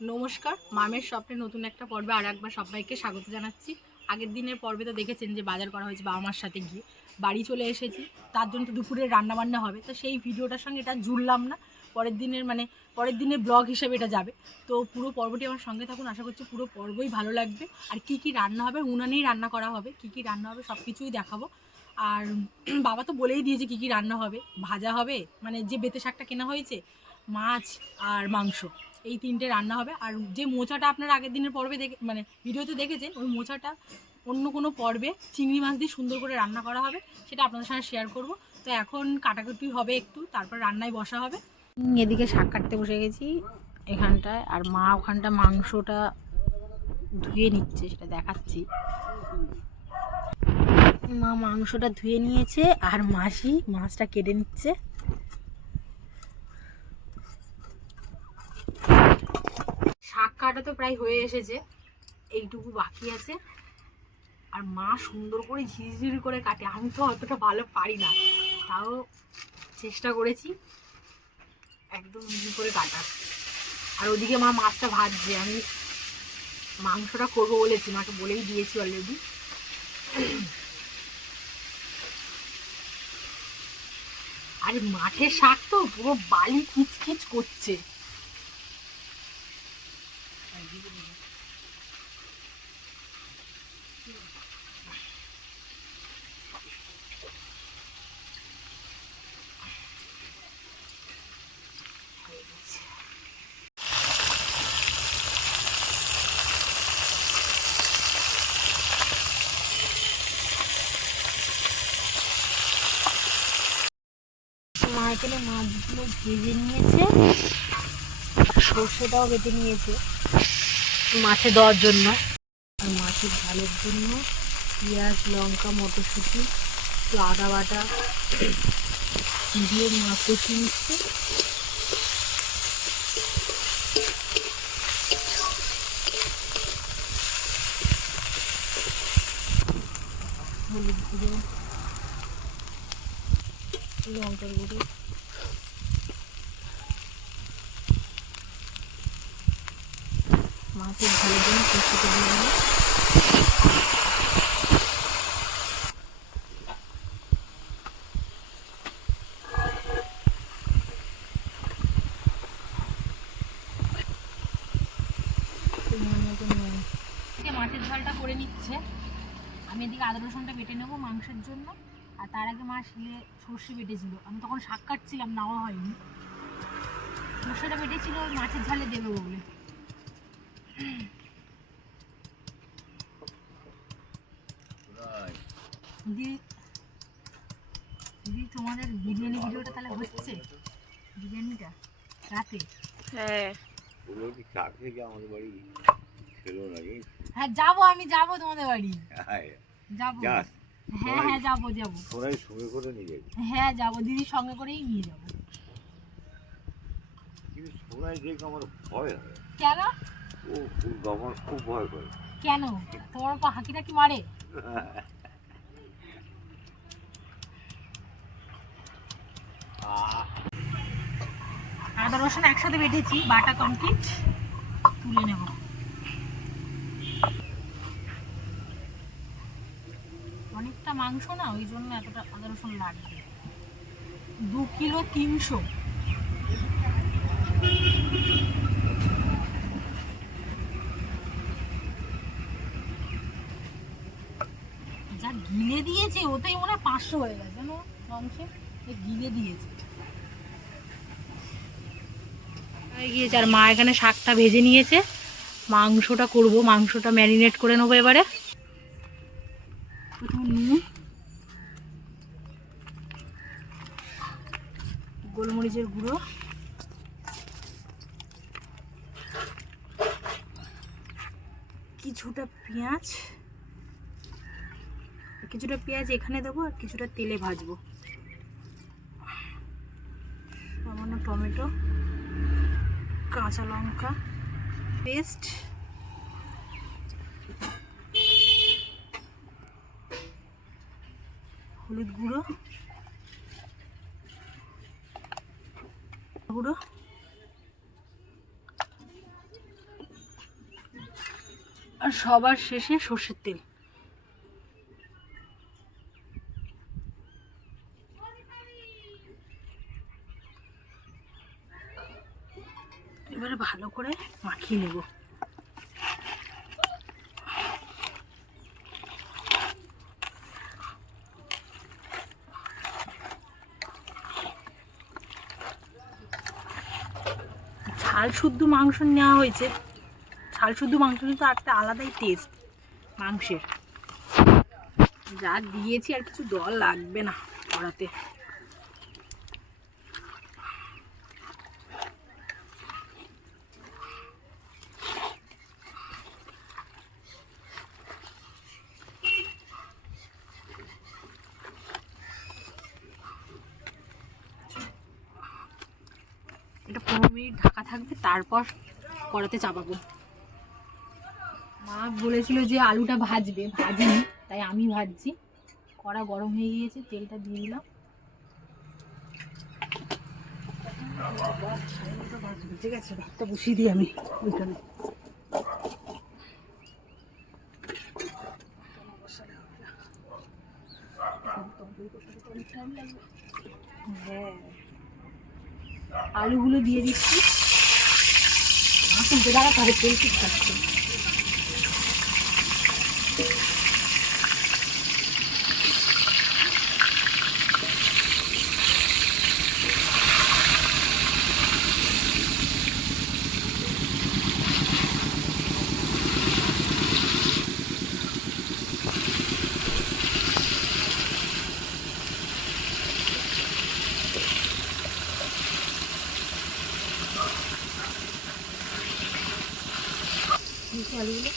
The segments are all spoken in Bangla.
নমস্কার, মামের স্বপ্নে নতুন একটা পর্বে আর একবার সবাইকে স্বাগত জানাচ্ছি। আগের দিনের পর্বে তো দেখেছেন যে বাজার করা হয়েছে, বাবা মার সাথে গিয়ে বাড়ি চলে এসেছি। তার জন্য তো দুপুরে রান্নাবান্না হবে, তো সেই ভিডিওটার সঙ্গে এটা জুড়লাম না। পরের দিনের ব্লগ হিসেবে এটা যাবে। তো পুরো পর্বটি আমার সঙ্গে থাকুন, আশা করছি পুরো পর্বই ভালো লাগবে। আর কি কি রান্না হবে, উনানেই রান্না করা হবে, কি কি রান্না হবে সব কিছুই দেখাবো। আর বাবা তো বলেই দিয়েছে কি কি রান্না হবে। ভাজা হবে, মানে যে বেতে শাকটা কেনা হয়েছে, মাছ আর মাংস, এই তিনটে রান্না হবে। আর যে মোচাটা আপনারা আগের দিনের পর্বে মানে ভিডিওতে দেখেছেন, ওই মোচাটা অন্য কোনো পর্বে চিংড়ি মাছ দিয়ে সুন্দর করে রান্না করা হবে, সেটা আপনাদের সঙ্গে শেয়ার করব। তো এখন কাটাকুটি হবে একটু, তারপর রান্নায় বসা হবে। এদিকে শাক কাটতে বসে গেছি এখানটায়, আর মা ওখানটা মাংসটা ধুয়ে নিচ্ছে, সেটা দেখাচ্ছি। মা মাংসটা ধুয়ে নিয়েছে আর মাসি মাছটা কেটে নিচ্ছে। শাক কাটা তো প্রায় হয়ে এসেছে, এইটুকু বাকি আছে। আর মা সুন্দর করে ঝিরিঝিরি করে কাটে, আমি তো অতটা ভালো পারি না, তাও চেষ্টা করেছি একদম মিহি করে কাটার। আর ওদিকে মা মাছটা ভাজছে, আমি মাংসটা করবো বলেছি, মাকে বলেই দিয়েছি অলরেডি। আর মাঠের শাক তো পুরো বালি খিচখিচ করছে। মা এখানে মাছগুলো ভেজে নিয়েছে, সর্ষেটাও বেটে নিয়েছে মাছে দেওয়ার জন্য। আর মাছের ঝালের জন্য পেঁয়াজ, লঙ্কা, মটরশুঁটি, একটু আদা বাটা দিয়ে মাছ কষিয়ে নিচ্ছে। হলুদ গুঁড়ো, লঙ্কার গুঁড়ো, মাছের ঝালের জন্য কষিতে দিয়ে দিল। মাছের ঝালটা করে নিচ্ছে, আমি এদিকে আদা রসুনটা বেটে নেবো মাংসের জন্য। আর তার আগে মা শিলে সর্ষে বেটেছিল, আমি তখন শাক কাটছিলাম, নেওয়া হয়নি। সর্ষেটা বেটেছিল মাছের ঝালে দেবে বলে। দিদি তোমাদের বিরিয়ানি ভিডিওটা তাহলে হচ্ছে, বিরিয়ানিটা রাতে? হ্যাঁ, হ্যাঁ যাবো, আমি যাবো তোমাদের বাড়ি, যাবো। হ্যাঁ হ্যাঁ যাবো যাবো, হ্যাঁ যাবো, দিদির সঙ্গে করেই নিয়ে যাবো। কেন? খুব ভয় করে। কেন? তোমার হাকিটা কি মারে? আদা রসুন একসাথে বেটেছি, বাটা কমপ্লিট, তুলে নেব। অনেকটা মাংস না, ওই জন্য এতটা আদা রসুন লাগবে। 2 কিলো 300। যা গিলে দিয়েছে ওতেই মনে হয় 500 হয়ে গেছে, জানো মাংসে গিলে দিয়েছে। গিয়েছে আর মা এখানে শাকটা ভেজে নিয়েছে, মাংসটা করব, মাংসটা ম্যারিনেট করে নেবো এবারে। প্রথমে নুন, গোলমরিচের গুঁড়ো, কিছুটা পেঁয়াজ এখানে দেবো, আর কিছুটা তেলে ভাজবো। সামান্য টমেটো, কাঁচা লঙ্কা পেস্ট, হলুদ গুঁড়ো, আর সবার শেষে সর্ষের তেল। এবারে ভালো করে মাখিয়ে নেব। ঝাল শুদ্ধ মাংস নেওয়া হয়েছে, ঝাল শুদ্ধ মাংস কিন্তু একটা আলাদাই টেস্ট মাংসের। যা দিয়েছি আর কিছু জল লাগবে না কড়াতে। এটা 15 মিনিট ঢাকা থাকবে, তারপর কড়াতে চাপাবো। মা বলেছিল যে আলুটা ভাজবে, ভাজিনি, তাই আমি ভাজছি। কড়া গরম হয়ে গিয়েছে, তেলটা দিয়ে দিলাম। ঠিক আছে, ভাতটা বসিয়ে দিই আমি ওইখানে। হ্যাঁ, আলুগুলো দিয়ে দিচ্ছি। দাঁড়া তাহলে তেল ঠিক থাকছে। আলুগুলো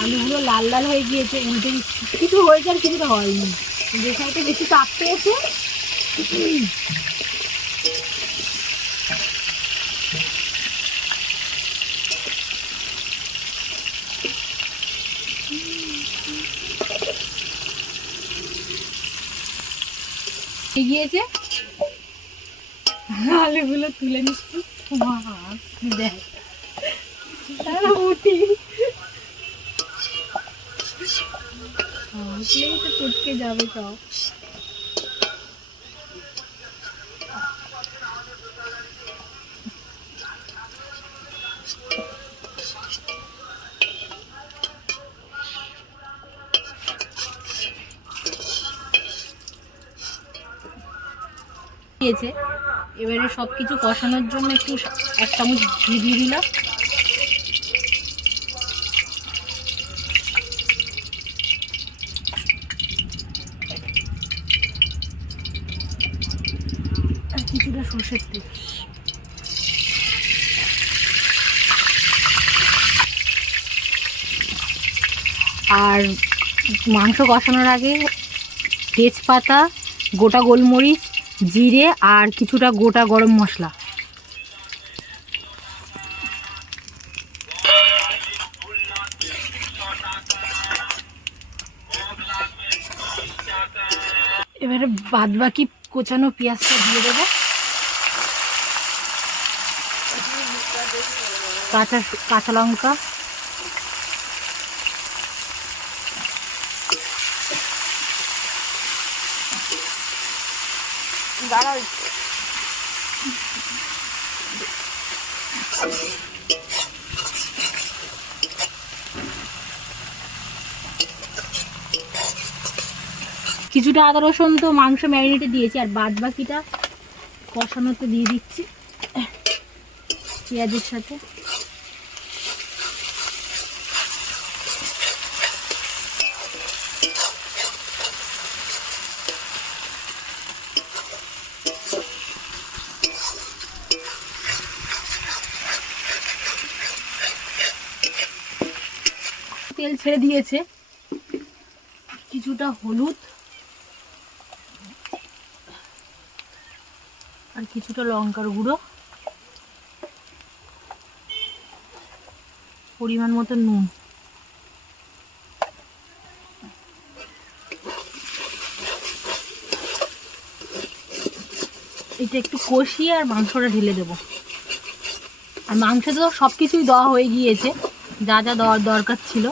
আলুগুলো লাল লাল হয়ে গিয়েছে, উল্টে কিছু হয়েছে আর কিছুটা হয়নি। যে সাইডে বেশি তাপ পেয়েছে গিয়েছে, আলুগুলো তুলে নিচ্ছি। দেখ উঠি তো টুটকে যাবে সব। এবারে সবকিছু কষানোর জন্য একটু 1 চামচ ঘি দিয়ে দিলাম। আর কিছুটা সরষের তেল। আর মাংস কষানোর আগে তেজপাতা, গোটা গোলমরিচ, জিরে আর কিছুটা গোটা গরম মশলা। এবারে বাদবাকি কোচানো পেঁয়াজটা দিয়ে দেবো, কাঁচা লঙ্কা, কিছুটা আদা রসুন তো মাংস ম্যারিনেটে দিয়েছি, আর বাদ বাকিটা কষানোতে দিয়ে দিচ্ছি পেঁয়াজের সাথে। তেল ছেড়ে দিয়েছে, কিছুটা হলুদ আর কিছুটা লঙ্কার গুঁড়ো, পরিমাণ মতো নুন। এটা একটু কষিয়ে আর মাংসটা ঢেলে দেবো। আর মাংসে তো সব কিছুই দেওয়া হয়ে গিয়েছে, যা যা দেওয়ার দরকার ছিল।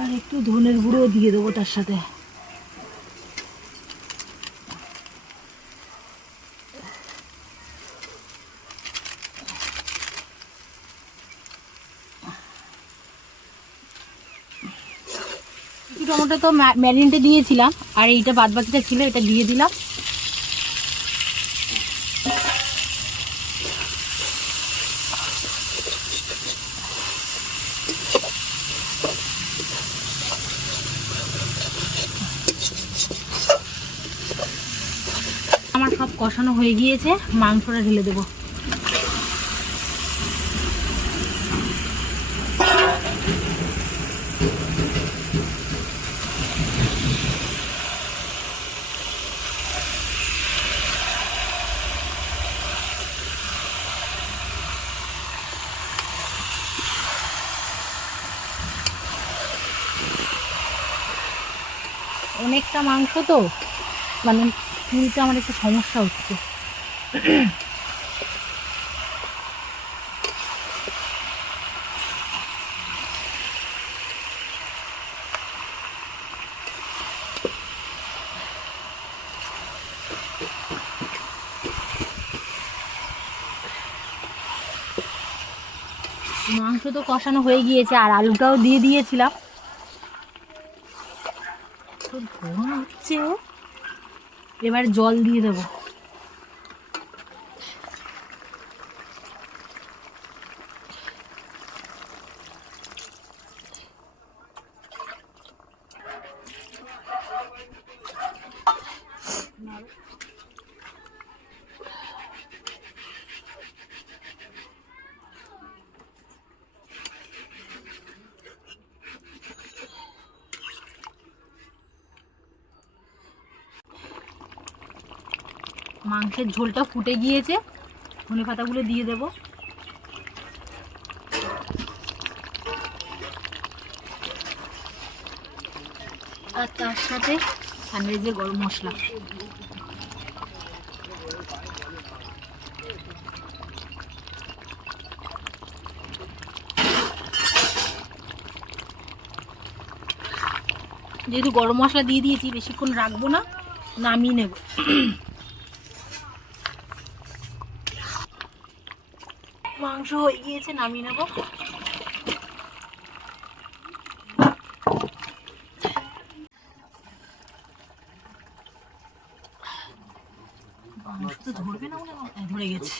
আর একটু ধনের গুঁড়ো দিয়ে দেবো তার সাথে। টমেটো তো ম্যারিনেটে দিয়েছিলাম, আর এইটা বাদ বাকিটা ছিল, এটা দিয়ে দিলাম। আমার সব কষানো হয়ে গিয়েছে, মাংসটা ঢেলে দেবো। অনেকটা মাংস তো, মানে তুলতে আমার একটু সমস্যা হচ্ছে। মাংস তো কষানো হয়ে গিয়েছে, আর আলুটাও দিয়ে দিয়েছিলাম। তো ধোঁয়া হচ্ছে, এবার জল দিয়ে দেবো। মাংসের ঝোলটা ফুটে গিয়েছে, ধনে পাতাগুলো দিয়ে দেবো। আর তার সাথে সানরাইজের গরম মশলা। যেহেতু গরম মশলা দিয়ে দিয়েছি, বেশিক্ষণ রাখবো না, নামিয়ে নেব। মাংস হয়ে গিয়েছে, নামিয়ে নেব। মাংস তো ধরবে না, ধরে গেছে।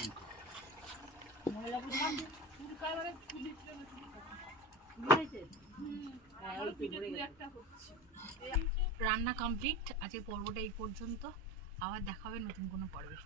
রান্না কমপ্লিট। আজকের পর্বটা এই পর্যন্ত, আবার দেখা হবে নতুন কোনো পর্বে।